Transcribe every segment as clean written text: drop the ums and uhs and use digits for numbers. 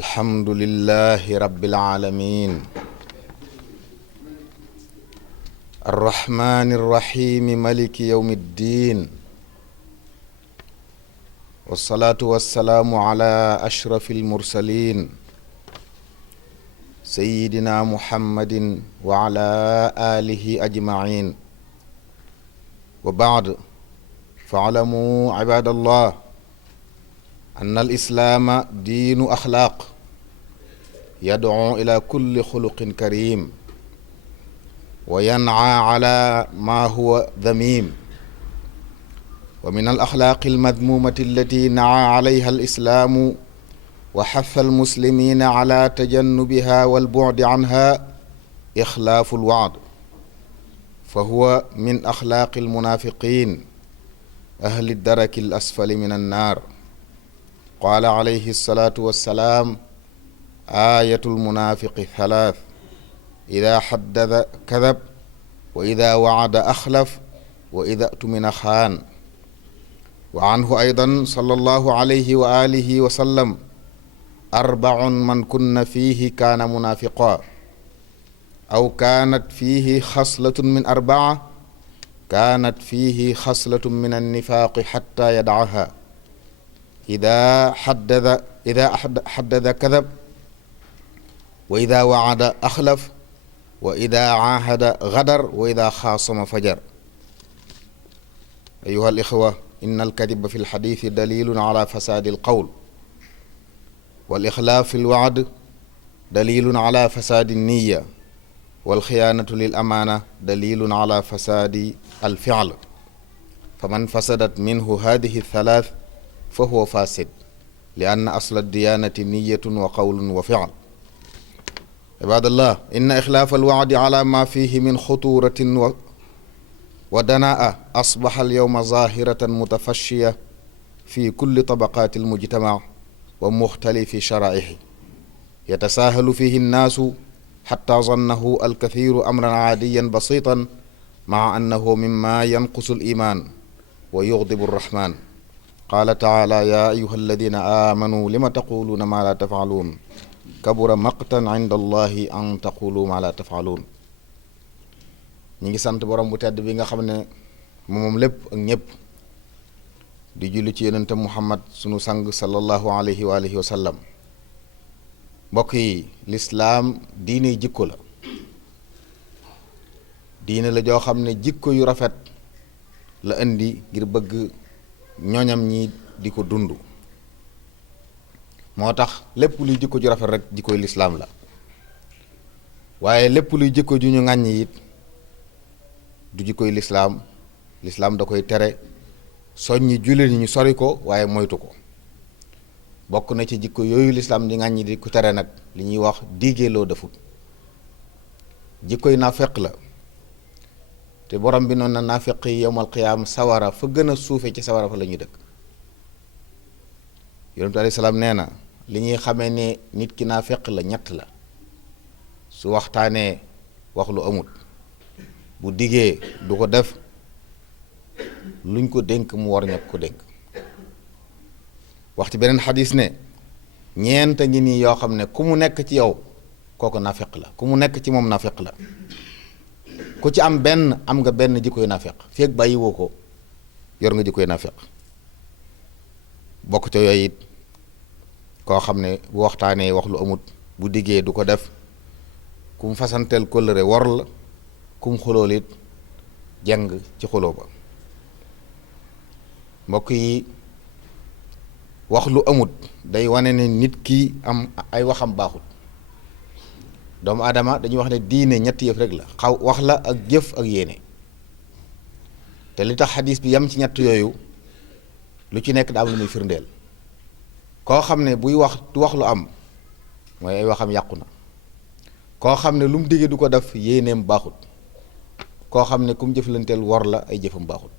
alhamdulillahi rabbil alamin arrahmani rrahimi maliki yawmi ddin wassalatu wassalamu ala ashrafi almursalin sayyidina muhammadin wa ala alihi ajmain wa ba'd fa'lamu ibadallah anna al-islaama diinu axlaaq yad'u ila kulli xuluqin karim wa yan'a ala ma huwa damim wa min al-axlaaqi al-madmuumati allati na'a alayha al-islaamu wa xatha al-muslimiina ala tajannubiha wal-bu'di anha ixlaafu al-wa'd fa huwa min axlaaqi al-munaafiqiin ahli ad-daraki al-asfali min an-naar qaala alayhi salaatu wassalaam aayatul munaafiqi thalath ida xaddada kadab wa ida wacada axlaf wa ida tumina xaan wa anhu aydan sallallahu alayhi wa alihi wa sallam arbacun man kunna fiihi kaana munaafiqa aw kaanat fiihi xaslatun min arbaca kaanat fiihi xaslatun min annifaaqi xatta yadacaha ida xaddada kadab wa ida wacada axlaf wa ida caahada gadar wa ida xaasama fajar ayuha alixwa inna alkadiba fi lxadiisi dalilun ala fasaadi alqawl walixlaaf fi lwacd dalilun ala fasaadi alniya walxiyaanatu lil amaana dalilun ala fasaadi alficl faman fasadat minhu hadihi althalath fa huwa fasid li anna asla diyanati niyatun wa qawlun wa fi'l ibadallah inna ixlaaf alwacdi ala ma fihi min xuturatin wa danaa asbaxa alyawma zahiratan mutafashiya fi kulli tabaqati almujtamac wa muxtalifi sharaihi yatasaahalu fihi annaasu xatta zannahu alkathiru amran caadiyan basitan maca annahu mima yanqusu aliman wa yugdibu arrahman qaala taala yaa ayuha alladina aamanu lima taquluuna maa laa tafaaluun kabura maqtan inda allahi an taqulu maa laa tafaaluun ñi ngi sant borom bu tedd bi nga xam ne moom lépp ak ñëpp di julli ci yonente muhammad sunu sang sallallahu alayhi wa alihi wa sallam mbokk yi lislaam diine jikko la diine la joo xam ne jikko yu rafet la indi ngir bëgg ñooñam ñi di ko dund moo tax lépp luy jikko ju rafet rek jikkoy lislaam la waaye lépp luy jikko ju ñu ŋàññi it du jikkoy lislaam lislaam da koy tere soññi jullit ñi ñu sori ko waaye moytu ko bokk na ci jikko yooyu lislaam di ŋàññi di ko tere nag li ñuy wax diigeeloo defut jikkoy naafeq la te borom bi noonu na naafeq yi yowmal qiyaam sawara fa gën a suufe ci sawara fa la ñuy dëkk yonent bi alayhi salaam nee na li ñuy xamee ne nit ki naafeq la ñett la su waxtaanee wax lu amut bu diggee du ko def luñ ko dénk mu war ñëpp ko dénk wax ci beneen xadis ne ñeent ngi nii yoo xam ne ku mu nekk ci yow kooku naafeq la ku mu nekk ci moom naafeq la ku ci am benn am nga benn jikkoy naafeq feeg bàyyiwoo ko yor nga jikkoy naafeq bokk ca yooyu it koo xam ne bu waxtaanee wax lu amut bu diggee du ko def ku mu fasanteel kóllëre wor la ku mu xulool it jeng ci xuloo ba mbokk yi wax lu amut day wane ne nit ki am ay waxam baaxut doomu aadama dañuy wax ne diine ñetti yëf rek la wax la ak jëf ak yéene te li tax xadis bi yam ci ñett yooyu lu ci nekk daa am lu muy firndeel koo xam ne buy wax du wax lu am mooy ay waxam yàqu na koo xam ne lu mu digee du ko def yéeneem baaxut koo xam ne ku mu jëflanteel wor la ay jëfam baaxut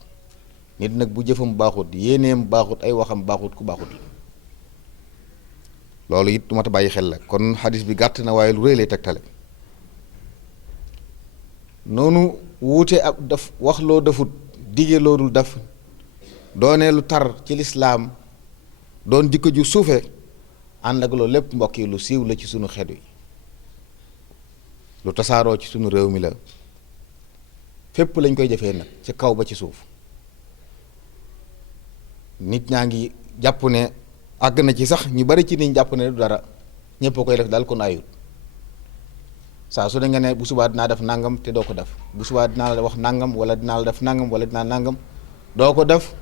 nit nag bu jëfam baaxut yéeneem baaxut ay waxam baaxut ku baaxut la loolu it du mat a bàyyi xel la kon xadis bi gàtt na waaye lu rëy lay tegtale noonu wuute ab def wax loo defut dige loo dul def doonee lu tar ci lislaam doon jikko ju suufe ànd ak loolu lépp mbokk yi lu siiw la ci sunu xeet wi lu tasaaroo ci sunu réew mi la fépp lañ koy jëfee nag ci kaw ba ci suuf nit ñaa ngi jàpp ne àgg na ci sax ñu bari ci niñ jàpp ne du dara ñëpp a koy def daal kon ayut saa su ne nga ne bu subaa dinaa def nangam te doo ko def bu subaa dinaa la wax nangam wala dinaa la def nangam wala dinaa nangam doo ko def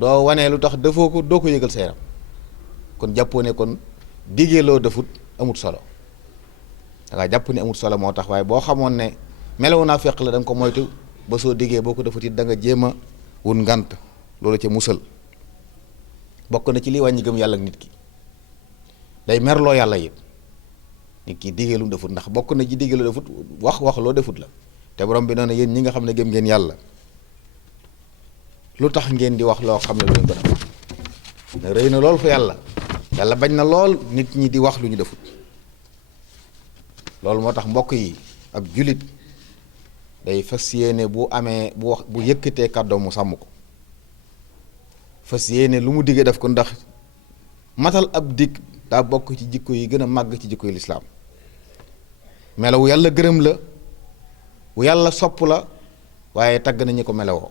doo wanee lu tax defoo ko doo ko yëgal sa yaram kon jàppoo ne kon diggee loo defut amut solo dangaa jàpp ne amut solo moo tax waaye boo xamoon ne melaw naa fekk la da nga ko moytu ba soo diggee boo ko defut it da nga jéem a wut ngant loolu ca musal bokk na ci li wàññi gëm yàlla ak nit ki day merloo yàlla it nit ki diggee lu defut ndax bokk na ci diggee lu defut wax loo defut la te borom bi noonu yéen ñi nga xam ne gëm ngeen yàlla lu tax ngeen di wax loo xam ne lu ngeen ko def ne rëy na lool fa yàlla bañ na lool nit ñi di wax lu ñu defut loolu moo tax mbokk yi ab julit day fas yéene bu amee bu wax bu yëkkatee kàddoom mu sàmm ko fas yéene lu mu diggee def ko ndax matal ab dig daa bokk ci jikko yi gën a màgg ci jikko yi lislaam melawu yàlla gërëm la wu yàlla sopp la waaye tagg nañu ko melawoo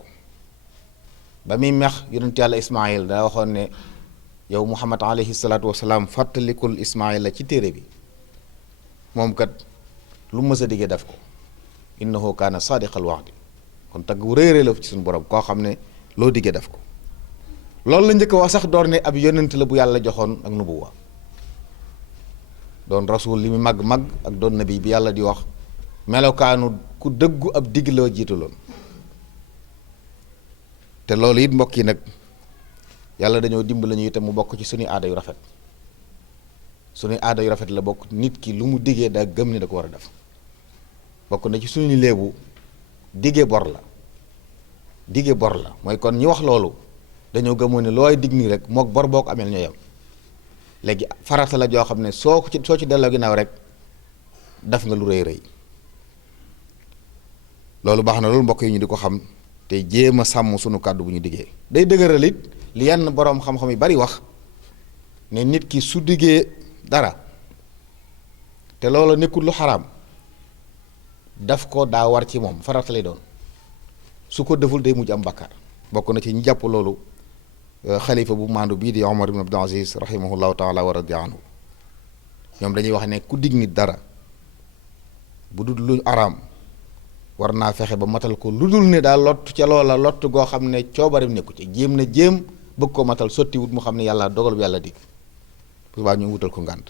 ba muy mex yonent yàlla Ismaayil daa waxoon ne yow Muhammad alayhi salaatu wasalaam fàttalikul Ismaayil la ci téere bi moom kat lu mës a diggee def ko innahu kaana saadiqal wa'di kon tagg wu rëy la ci suñu borom koo xam ne loo diggee def ko loolu la njëkk wax sax door ne ab yonent la bu yàlla joxoon ak nubuwa doon rasul li mu mag ak doon nabi bi yàlla di wax melokaanu ku dëggu ab digg la jiitaloon te loolu it mbokk yi nag yàlla dañoo dimbali ñu itam mu bokk ci suñu aada yu rafet suñu aada yu rafet la bokk nit ki lu mu diggee daa gëm ni da ko war a def bokk na ci suñu léebu diggee bor la mooy kon ñi wax loolu dañoo gëmoon ne looy digg nii rek mook bor boo ko amee ñoo yem léegi farata la joo xam ne soo ci delloo ginnaaw rek def nga lu rëy loolu baax na loolu mbokk yi ñu di ko xam te jéem a sàmm sunu kàddu bu ñu diggee day dëgëral it li yenn boroom xam-xam yi bari wax ne nit ki su diggee dara te loolu nekkul lu xaraam daf ko daa war ci moom farata lay doon su ko deful day mujj am bakkaar bokk na ci ñu jàpp loolu xalifa bu maandu bii di Omar ibn Abdul Aziz rahimahullahu taala wa radiya anhu ñoom dañuy wax ne ku dig nit dara bu dul lu araam war naa fexe ba matal ko lu dul ne daal lott ca loola lott goo xam ne coobareem nekku ci jéem bëgg ko matal sotti wut mu xam ne yàlla dogal bu yàlla dig bu baax ñu wutal ko ngànt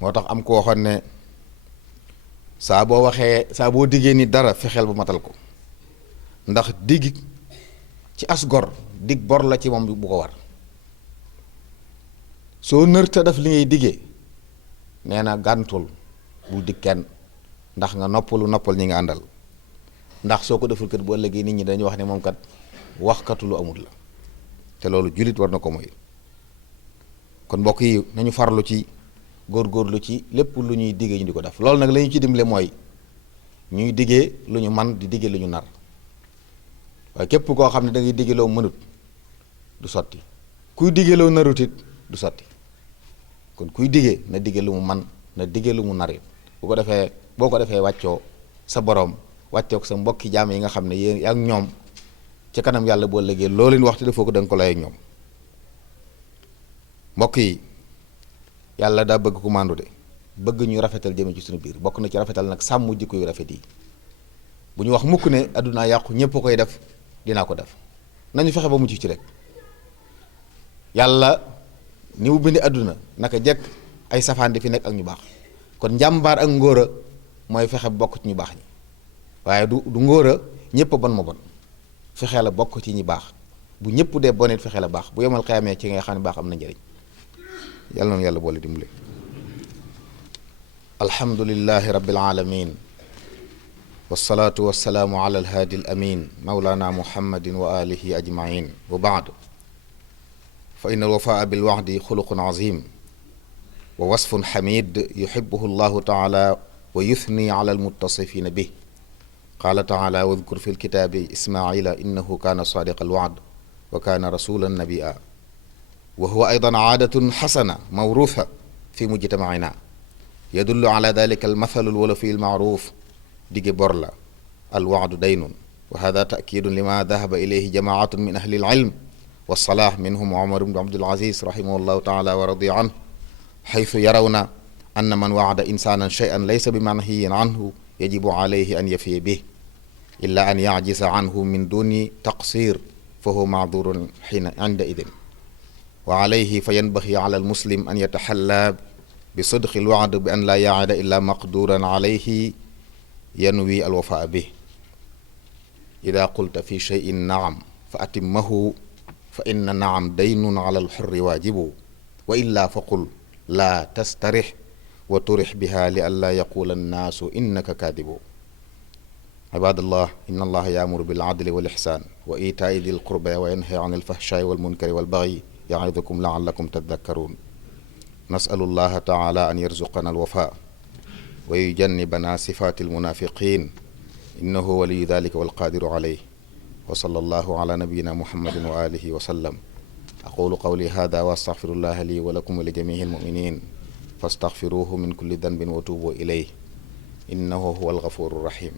moo tax am ko waxoon ne saa boo diggee ni dara fexeel ba matal ko ndax digg ci as gor dig bor la ci moom bu ko war soo nërta def li ngay diggee nee na gàntul bul dig kenn ndax nga noppal ñi nga àndal ndax soo ko deful kër bu ëllëgee nit ñi dañuy wax ne moom kat waxkatu lu amul la te loolu jullit war na ko mooy kon mbokk yi nañu farlu ci góorgóorlu ci lépp lu ñuy diggee ñu di ko def loolu nag la ñu ci dimbale mooy ñuy diggee lu ñu man di diggee lu ñu nar waaye képp koo xam ne da ngay diggee loo mënut du sotti kuy diggee loo narut it du sotti kon kuy diggee na diggee lu mu man na diggee lu mu nar it boo ko defee wàccoo sa borom wàccoo ko sa mbokki jaam yi nga xam ne yéen ak ñoom ci kanam yàlla boo léegi loo leen waxtu defoo ko da nga ko lay ak ñoom mbokk yi yàlla daa bëgg ku màndu de bëgg ñu rafetal jëme ci suñu biir bokk na ci rafetal nag sàmm jikko yu rafet yi bu ñu wax mukk ne addunaa yàqu ñépp a koy def dinaa ko def nañu fexe ba mucc ci rek yàlla ni mu bindi adduna naka jekk ay safaan di fi nekk ak ñu baax kon njàmbaar ak ngóora mooy fexe bokk ci ñu baax ñi waaye du ngóora ñépp a bon ma bon fexe la bokk ci ñi baax bu ñëpp dee bonit fexe la baax bu yemal xayamee ci nga xam ne baax am na njëriñ yàlla noonu yàlla boole dimbale alhamdulillahi rabbil alamin wasalaatu wasalaamu ala alhaadi al amin maulana muhammadin wa alihi ajmain wa baad fa inna alwafaa bilwaxdi xuluqun azim wa wasfun xamid yuxibuhu llahu taala wa yuthni ala almuttasifina bih qaala taala wadkur fi lkitaabi ismaila innahu kaana sadiqa alwacd wa kaana rasulan nabia wa huwa aydan aadatun xasana mawruutha fi mujtamacina yadullu ala dalika almathalu alwolofi almacruuf dige bor la alwacdu daynun wa hada taakidun lima dahaba ilayhi jamaatun min ahli alilm walsalah minhum umar bnu abdulaziz rahimahu llahu taala wa radiya anhu xaytu yarawna anna man wacada insanan cheyan laysa bi manhiyin anhu yajibu alayhi an yafiya bih illa an yacjisa anhu min duni taqsir fa huwa macdurun xiina inda idin wa alayhi fa yanbaxi ala almuslim an yataxalla bi sidqi alwacd bi an laa yacida illa maqduran alayhi yanwi alwafaa bih ida qulta fi cheyin naam fa atimmahu fa inna naam daynun ala alxurri waajibu wa illa fa qul laa tastarix wa turix biha li an laa yaqula annaasu innaka kaadibu ibadallah inna allaha yaamuru bilcadli walixsaan wa itaai di lqurba wa yanha an alfahshaai walmunkari walbagyi yacidukum laallakum tadakkaruun nasalu llaha taala an yarzuqana alwafa wa yujannibana sifaati almunafiqin innahu waliyu dalika walqadiru alayh wa salla allahu ala nabiyina muhammadin wa alihi wa sallam aqulu qawli hada wa astaghfirullaha li wa lakum wa li jamihi almuminin fastaghfiruhu min kulli danbin wa tubu ilayh innahu huwa alghafuru rahim